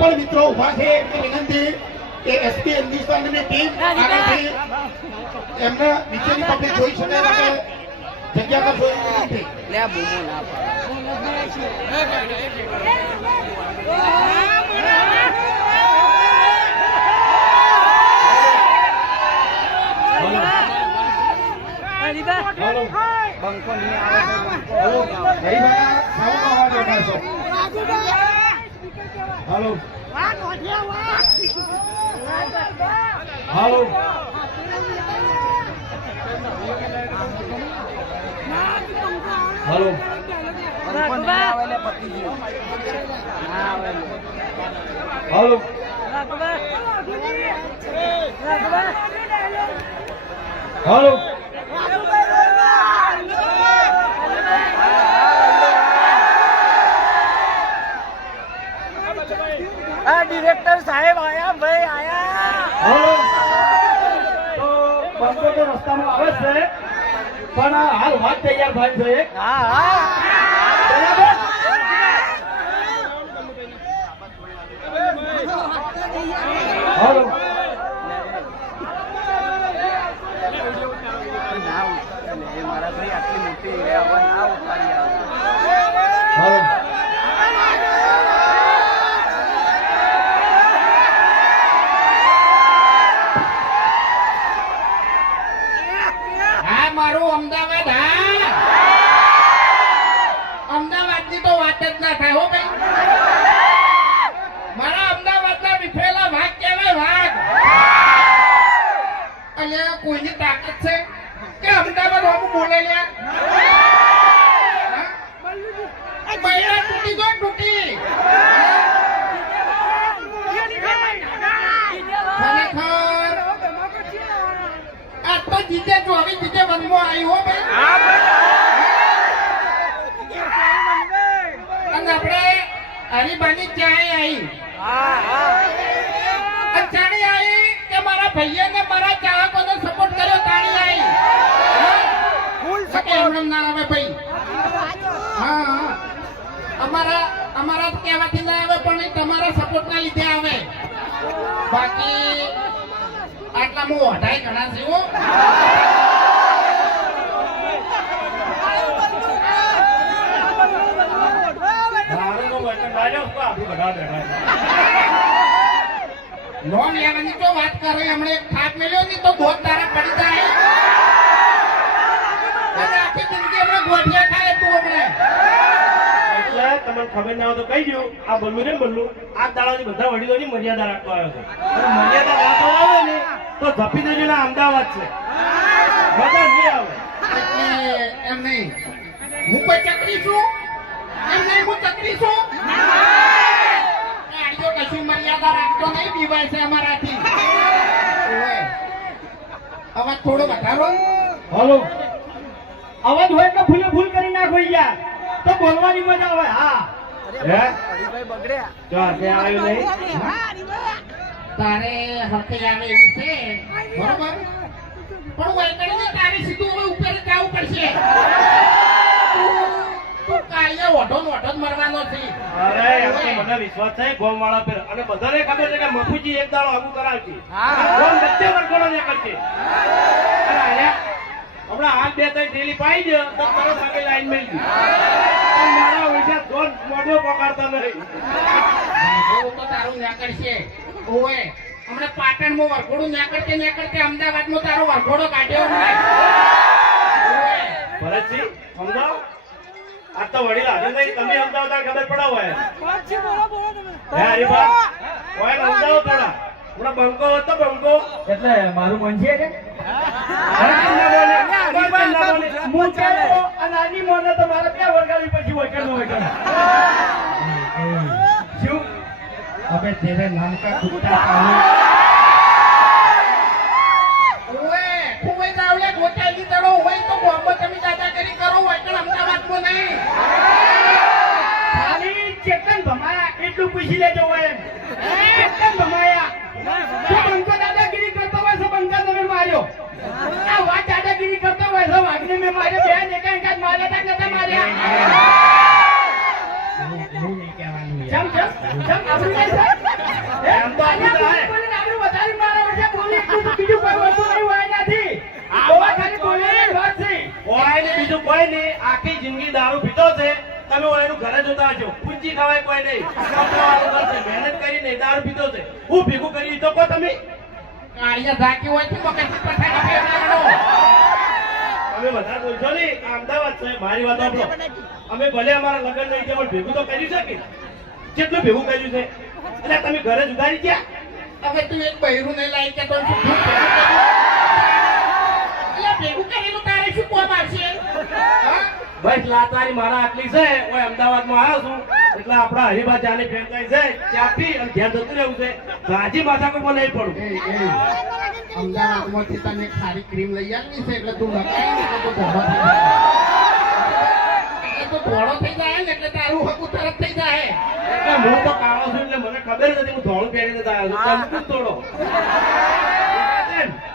પણ મિત્રો ઉભા છે એટલે વિનંતી કે એસપી હિન્દુસ્તાનની ટીમ આગળથી એમને નીચેની પબ્લિક જોઈ શકે માટે જગ્યા પર જોઈ વિનંતી. લે બૂમો ના બંકો નહીં આવે હેલો ભાઈ સાઉન્ડ અવાજ વગાડશો. હેલો હેલો હેલો બંકો નહીં આવે લે પતિ ગયો ના આવે હેલો હેલો ડિરેક્ટર સાહેબ આયા ભાઈ આયા. તો બંકો તો રસ્તામાં આવે છે પણ હાલ વાત તૈયાર થાય છે. હા હા હેલો મારા ભાઈ આટલી મોટી હવે ના ઉતારી આવે. હેલો મારું અમદાવાદ. હા, અમદાવાદ ની તો વાત જ ના થાય હો ભાઈ. મારા અમદાવાદ ના વિફરેલા વાઘ કહેવાય વાઘ. અને કોઈની તાકાત છે કે અમદાવાદ હોવું બોલે લ્યા. બૈરા તૂટી ગયો તૂટી. ખરેખર આ તો જીતે ચોવી જીતે વનમાં આવી હો ભાઈ. અને આપણે હરીબાની ચાય આવી ચાણી આવી કે મારા ભાઈએ ને મારા ચાહકોને સપોર્ટ કર્યો તાણી આવી. એમ ના આવે ભાઈ. હા અમારા કહેવાથી ના આવે પણ તમારા સપોર્ટ ના લીધે આવે. બાકી આટલા હું વઢાઈ ઘણા છે હો. લોન લેવાની તો વાત કરે હમણાં એક થાપ મેલ્યો ની તો દોત તારા પડી જાય. અને આખી જિંદગી હમણાં ગોઠિયા ખાય તું હમણાં. એટલે તમને ખબર ના હોય તો કહી દઉં આ બલ્લુ ને બલ્લુ આ દાડાની બધા વડીલોની મર્યાદા રાખવા આવ્યો છે. અને મર્યાદા રાખવા આવે ને તો ઝપી દેજો ને અમદાવાદ છે બધા નહીં આવે. એટલે એમ નહીં હું કોઈ ચકરી છું. એમ નહીં હું ચકરી છું. ગાડીઓ કશું મર્યાદા રાખતો નહીં બીવાય છે અમારાથી. અવાજ થોડો વધારો. હલો અવાજ હોય એટલે ભૂલે ભૂલ કરી નાખો યાર તો બોલવાની મજા આવે. હા હે હરીભાઈ બગડ્યા તો આજે આવ્યું નહીં. તારે હરખે આવે એવી છે બરોબર પણ વૈકણીને તારે સીધું હવે ઉપર જવું પડશે. તું કાલે ઓઢો જ મરવાનો છે. અરે એમને મને વિશ્વાસ છે ગોમ વાળા પર અને બધાને ખબર છે કે મફુજી એક દાડો આગું કરાવશે. ગોમ વચ્ચે વરઘોડો નીકળશે. અને આયા હમણાં હાલ 2-3 થેલી પાઈ જ તો તરત આગળ લાઈન મળી ગઈ. મારા પૈસા ધોન મોઢો પકડતા નહીં. તો તારું નીકળશે. ઓએ હમણાં પાટણમાં વરઘોડું નીકળતે અમદાવાદમાં તારો વરઘોડો કાઢ્યો. ભરતજી સમજાવ આ તો વડીલ હાજર નહીં તમે સમજાવતા ખબર પડા હોય. હે હરીબા હોય સમજાવો થોડા. હમણાં બંકો હતો બંકો એટલે મારું મન છે કે હું ચાલો અને આની મોને તો મારે 2 વરગાડી પછી વચન શું અબે તેરે નામ કા કુત્તા પાલુ. ઓએ ખુબે જાવલે ગોટાઈ તળો હોય તો મોહમ્મદ તમે દાદાગીરી કરો હોય પણ અમદાવાદમાં નહીં. ખાલી ચેતન ભમાયા એટલું પૂછી લેજો હોય. ચેતન ભમાયા જો બંકો દાદાગીરી કરતો હોય તો બંકા તમે માર્યો. આ વાત દાદાગીરી કરતો હોય તો વાઘને મેં માર્યો. બે ને કાંઈ માર્યા તા નતા માર્યા. એવું નહીં કહેવાનું જમ જમ જમ આપણું નહીં સર દારૂ પીતો છે તમે એનું ઘરે જોતા હશો પૂંજી ખવાય કોઈ નહીં કપડાવાળું ઘર છે, મહેનત કરી નહીં દારૂ પીતો છે હું ભેગું કરી તો કહો તમે કાળિયા ઝાંકી હોય છે મગજની પથારી ફેરવાનો. તમે બધા બોલશો ને આ અમદાવાદ છે મારી વાત સાંભળો અમે ભલે અમારા લગ્ન નહીં કે પણ ભેગું તો કર્યું છે કે કેટલું ભેગું કર્યું છે એટલે તમે ઘરે જુગારી ગયા હવે તું એક બૈરું નહીં લાવી કે તો શું ભેગું કરેલું તારે શું કોમ આવશે? હા? બસ લાતારી મારા આટલી છે હું અમદાવાદમાં આવ્યો છું એટલે આપણા હરિભા ચાની ફેંકાઈ છે ચા પી અને ઘેર જતું રહેવું છે હાજી માથા પર નહીં પડું અમદાવાદમાંથી તને ખારી ક્રીમ લઈ આવી છે એટલે તું લગાવી ને તો ધોળો થઈ જાય. એટલે તો ધોળો થઈ જાય ને એટલે તારું હકું તરત થઈ જાય. એટલે હું તો કાળો છું એટલે મને ખબર નથી હું ધોળું પહેરીને જ આવ્યો છું તમે શું તોડો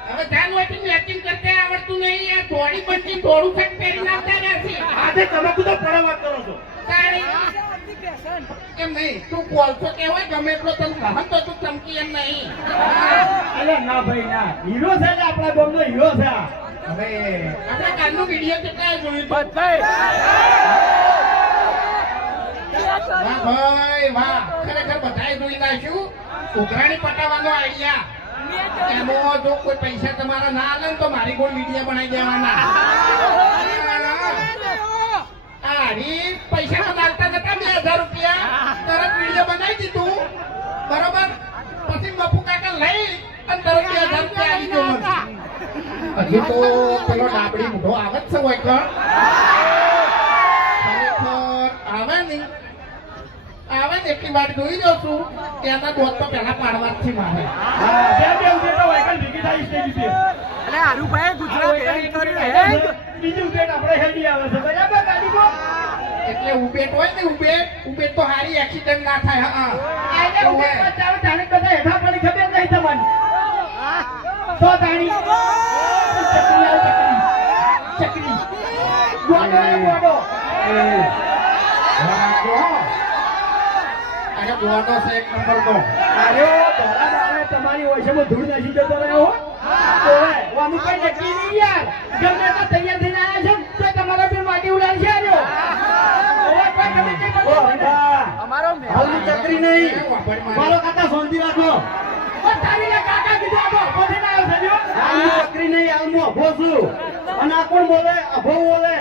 હવે જાન હોય મેચિંગ કરતે આવડતું નહીં યાર ધોળી પટ્ટી ધોળું શર્ટ પહેરી નાખતા રહેશે. આજે તમાકુ તો પડે વાત કરો છો એમ નહીં તું કોલસો કહેવાય ગમે એટલો તને કહન તો તું ચમકી એમ નહીં. અરે ના ભાઈ ના હીરો છે ને આપણા ગામનો હીરો છે આ. હવે આપણે કાલનો વિડીયો કેટલા જોયું હતું? વાહ ભાઈ વાહ ખરેખર બધાએ જોઈ નાખ્યું ઉઘરાણી પટાવવાનો આઈડિયા. એમાં જો કોઈ પૈસા તમારા ના આલે ને તો મારી ગોળ વિડીયો બનાવી દેવાના. આરી પૈસા તો નાખતા નતા 2000 રૂપિયા તરત વિડીયો બનાવી દીધું બરોબર પછી મફુ કાકા લઈ અને તરત 2000 રૂપિયા આવી ગયો મને. હજુ તો પેલો ડાબડી મોઢો આવે જ છે હોય કણ ખરેખર આવે નહીં આવે ને એટલી વાર જોઈ દઉં છું ત્યાંના દોત તો પહેલા પાડવા જ છે મારે. અરે હારુભાઈ ગુજરાત હેડ કર્યું બીજું ઉકેટ આપણે હેડી આવે છે બરાબર ગાડીકો એટલે ઉબેટ હોય ને ઉબેટ તો હારી એક્સિડન્ટ ના થાય. હા આજે ઉકેટ બચાવ જાણે બધા હેઠા પડી ખબર નહીં તમને તો તાણી ચકરી ગોડો ગોડો અરે ગોડો છે એક નંબર નો. અરે ધોળા દાડે તમારી ઓછામાં ધૂળ નાસી જતો રહ્યો હો ઓય વાનું કઈ નક્કી નહીં યાર ગમે તો તૈયાર થઈને આવ્યા છો તો તમારા પર માટી ઉડાડી છે આજો ઓય કોઈ ખબર નહીં પડતી અમારો હાલની ચકરી નહીં મારો કાકા શાંતિ રાખો ઓ તારી લે કાકા કીધું આબો બોલે ના આવ્યો સજો હાલની ચકરી નહીં હાલમો અભો છું અને આ કોણ બોલે અભો બોલે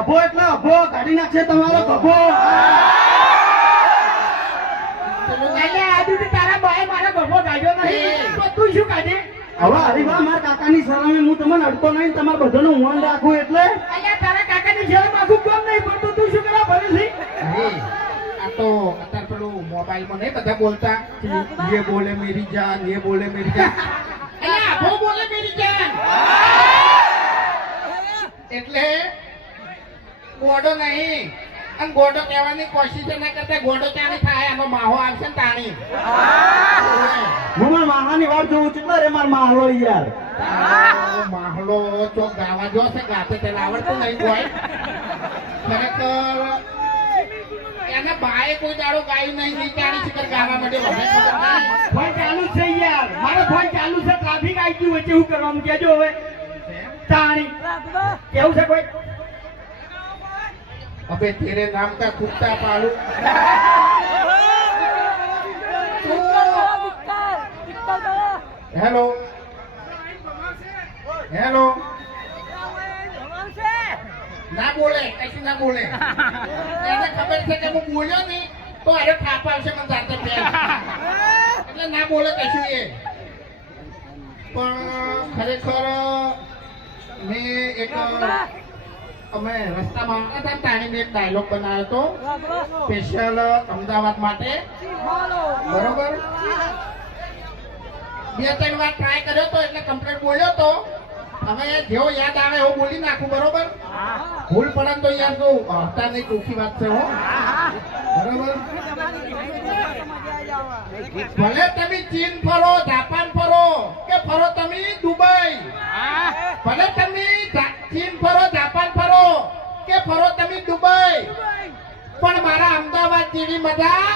અભો એટલે અભો કાઢી નાખશે તમારો ગભો તારા ભાઈ મારા ગભો કાઢ્યો નહીં તો તું શું કાઢે હવે હરીભા મારા કાકાની શરમે હું તમને અડતો નહીં તમારા બધાનું મન રાખું એટલે અલ્યા તારા કાકાની શરમ આખું કેમ નહીં પડતું તું શું કરવા ભરે છે આ તો અત્યારે પેલું મોબાઈલમાં નહીં બધા બોલતા કે ये बोले मेरी जान ये बोले मेरी जान અલ્યા આખો બોલે મેરી જાન એટલે ગોડો નહીં અને ગોડો કહેવાની કોશિશ ના કરતા ગોડો ચાની થાય એનો માહો આવશે ને તાણી હું મારા માહાની વાત જોઉં છું રે માર માહલો યાર માહલો ચોક ગાવા જો છે ગાતે તેને આવડતું નહીં હોય ખરેખર એને બાએ કોઈ દાડો ગાયું નહીં વિચારી શિકર ગાવા માટે વધે ખબર નહીં. ફોન ચાલુ છે યાર મારો ફોન ચાલુ છે ટ્રાફિક આવી ગયું વચ્ચે શું કરવાનું કેજો હવે તાણી કેવું છે કોઈ अबे तेरे नाम का कुत्ता पालू हेलो हेलो ना बोले ऐसे ना बोले એને ખબર છે કે હું બોલ્યો નહીં તો અરે થાપ આવશે મને જાતે એટલે ના બોલે કશું એ પણ ખરેખર મેં એક અમે રસ્તામાં આવતા હતા તાણી મેં એક ડાયલોગ બનાવ્યો હતો સ્પેશિયલ અમદાવાદ માટે બરોબર 2-3 વાર ટ્રાય કર્યો તો એટલે કમ્પ્લીટ બોલ્યો તો હવે જેવો યાદ આવે એવું બોલી નાખું બરોબર ભૂલ પડે તો યાર તો હસતા નહીં ટૂંકી વાત છે હો બરોબર ભલે તમે ચીન ફરો જાપાન ફરો કે ફરો તમે દુબઈ ભલે તમે ચીન ફરો જાપાન ફરો કે ફરો તમે દુબઈ પણ મારા અમદાવાદ જેવી મજા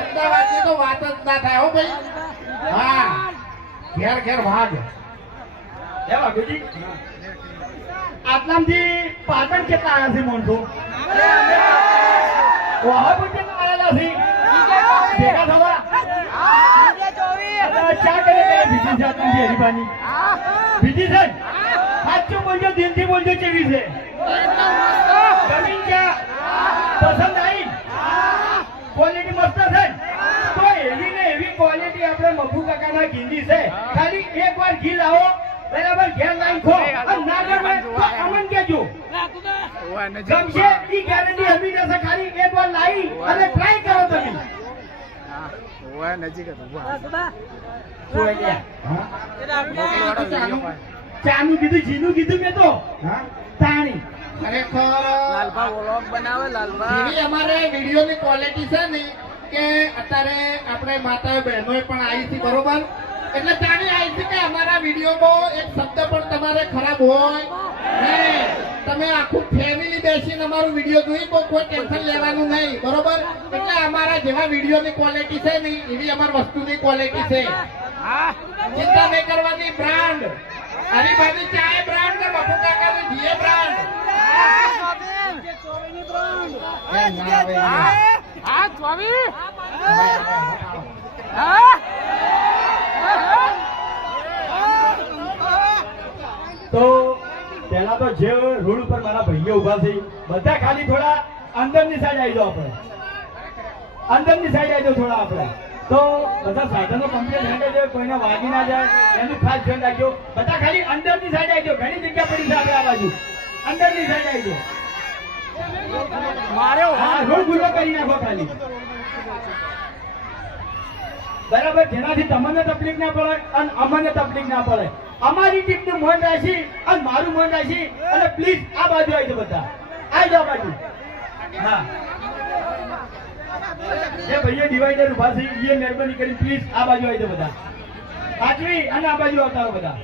અમદાવાદ ની તો વાત જ ના થાય હો ભાઈ હા ઘેર ઘેર વાઘ એ વાઘુજી આટલામથી પાટણ કેટલા આવ્યા છે માણસો વહાપુર કેટલા આવેલા છે ભેગા થવા ચા કરે બીજી છે આટલામથી હરીફાની બીજી છે સાચું બોલજો દિલથી બોલજો કેવી છે ગમી ગયા પસંદ આવી ક્વોલિટી મસ્ત છે તો એવી ને એવી ક્વોલિટી આપણે મફુ કાકાના ઘીની છે ખાલી એક વાર ઘી લાવો બરાબર ઘેર લાઈન ખો અને ના ગમે તો અમન કેજો ગમશે ઈ ગેરંટી હમી જશે ખાલી એક વાર લાવી અને ટ્રાય કરો તમે ચાનું કીધું જીનું કીધું મેં તો હા તાણી ખરેખર એવી અમારે વિડીયોની ક્વોલિટી છે ને કે અત્યારે આપણે માતા બહેનો પણ આવી છે બરોબર એટલે જાણી આવી છે કે અમારા વિડીયોમાં એક શબ્દ પણ તમારે ખરાબ હોય નહીં. તમે આખું ફેમિલી બેસીને અમારું વિડીયો જોઈ તો કોઈ ટેન્શન લેવાનું નહીં બરોબર એટલે અમારા જેવા વિડીયોની ક્વોલિટી છે ને એવી અમારી વસ્તુની ક્વોલિટી છે. ચિંતા નહીં કરવાની. બ્રાન્ડ હરીભાઈની ચાય બ્રાન્ડ ને બાપુ કાકાની જીએ બ્રાન્ડ તો પહેલા તો જે રોડ ઉપર મારા ભાઈઓ ઉભા છે બધા ખાલી થોડા અંદરની સાઈડ આવી જાઓ આપણે અંદરની સાઈડ આવી જાઓ થોડા આપણે તો બધા સાધનો કમ્પ્લીટ હેન્ડલ છે કોઈને વાગી ના જાય એનું ખાસ ધ્યાન રાખજો બધા ખાલી અંદરની સાઈડ આવી જાઓ ઘણી જગ્યા પડી છે આપણે આ બાજુ અંદરની સાઈડ આવી જાઓ હા રોડ ખુલ્લો કરી નાખો ખાલી બરાબર જેનાથી તમને તકલીફ ના પડે અને અમને તકલીફ ના પડે અમારી ટીમનું મન રાખી અને મારું મન રાખી અને પ્લીઝ આ બાજુ આવી જાઓ બધા આવી જાઓ બાજુ હા જે ભાઈઓ ડિવાઈડર ઉભા છે એ મહેરબાની કરી પ્લીઝ આ બાજુ આવી જાઓ બધા સાચવી અને આ બાજુ આવતા બધા